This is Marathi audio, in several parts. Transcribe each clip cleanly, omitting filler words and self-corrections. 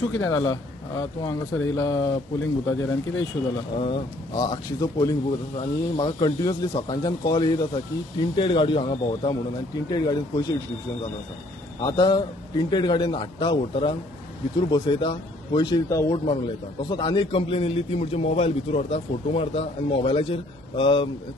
इश्यू कितें जाला तूं हांगासर येयला पोलिंग बुथाचेर आनी कितें इश्यू जाला? आक्षीचो पोलिंग बूथ आसा आनी म्हाका कंटिन्युअसली सकाळच्यान कॉल येत आसा की टिंटेड गाडयो हांगा भोंवता म्हणून आनी टिंटेड गाडयेन पयशे डिस्ट्रिब्युशन चालू आसा. आतां टिंटेड गाडयेन हाडटा वोटरांक भितूर बसयता पयशे दिता वोट मारूंक लायता. तसोच आनी एक कंप्लेन येयल्ली ती म्हणजे मोबायल भितूर व्हरता फोटो मारता आनी मोबायलाचेर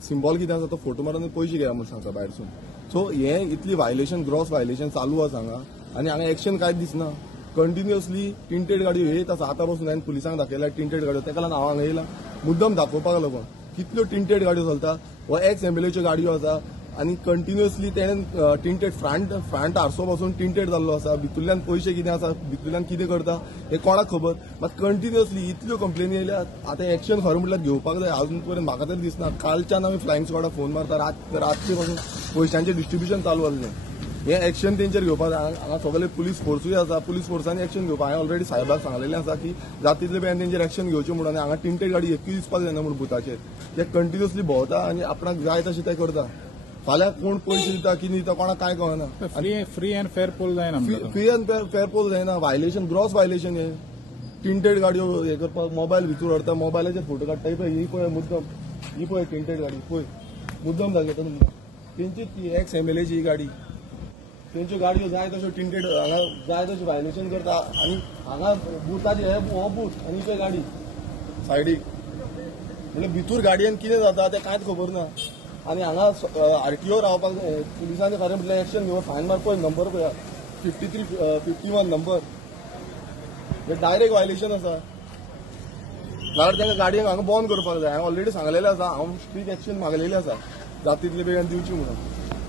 सिंबॉल कितें आसा तो फोटो मारून पयशे घेया म्हूण सांगता भायरसून. सो हे इतली वायलेशन ग्रॉस वायलेशन चालू आसा हांगा आनी हांगा एक्शन कांयच दिसना. कंटिन्युअसली टिंटेड गाडयो येत आसा. आतां पासून हांवें पुलिसांक दाखयला टिंटेड गाडयो ताका लागून हांव हांगा येयला मुद्दम दाखोवपाक लागून कितल्यो टिंटेड गाडयो चलता. हो एक्स एमएलएच्यो गाडयो आसा आनी कंटिन्युअसली तेणेन टिंटेड फ्रंट आरसो पासून टिंटेड जाल्लो आसा. भितूरल्यान पयशे कितें आसा भितूरल्यान कितें करता हे कोणाक खबर. मात कंटिन्युअसली इतल्यो कंप्लेनी येयल्यात. आतां एक्शन खरें म्हटल्यार घेवपाक जाय. अजून पर्यंत म्हाका तरी दिसना. कालच्यान आमी फ्लायंग स्क्वॉडाक फोन मारता रातचे पासून पयशांचें डिस्ट्रिब्युशन चालू आसलें. हे एक्शन तेंचेर घेवपाक जाय. हांगा सगळे पुलीस फोर्सूय आसा. पुलीस फोर्सांनी एक्शन घेवपाक हांवें ऑलरेडी साहेबाक सांगलेलें आसा की जाता तितले बेगीन तेंचेर एक्शन घेवचें म्हणून. हांगा टिंटेड गाडी एकूय दिसपाक जायना म्हणून बुथाचेर. ते कंटिन्युअसली भोंवता आनी आपणाक जाय तशें ते करता. फाल्यां कोण पयशे दिता कितें दिता कोणाक कांय कळना. फ्री एंड फेअर पोल जायना फ्री एंड फेअर पोल जायना. वायलेशन ग्रॉस वायलेशन हे. टिंटेड गाडयो हे करपाक मोबायल भितूर व्हरता मोबायलाचेर फोटो काडटा. ही पळय मुद्दम ही पळय टिंटेड गाडी पळय मुद्दम दाखयता तुमकां. तेंची ती एक्स एमएलएची ही गाडी. तेंच्यो गाडयो जाय तश्यो टिंटेड हांगा जाय तशें वायलेशन करता आनी हांगा बुथाचे हो बूथ आनी पळय गाडी सायडीक म्हणजे भितूर गाडयेन कितें जाता तें कांयच खबर ना. आनी हांगा आरटीओ रावपाक जाय. पुलिसांनी खरें म्हटल्यार एक्शन घेवप फायन मार पळय नंबर पळया 5351 नंबर. हे डायरेक्ट वायलेशन आसा. नाल्यार तांकां गाडयांक हांगा बंद करपाक जाय. हांवें ऑलरेडी सांगलेलें आसा. हांव स्ट्रीक एक्शन मागलेली आसा जाता तितले बेगीन दिवची म्हणून.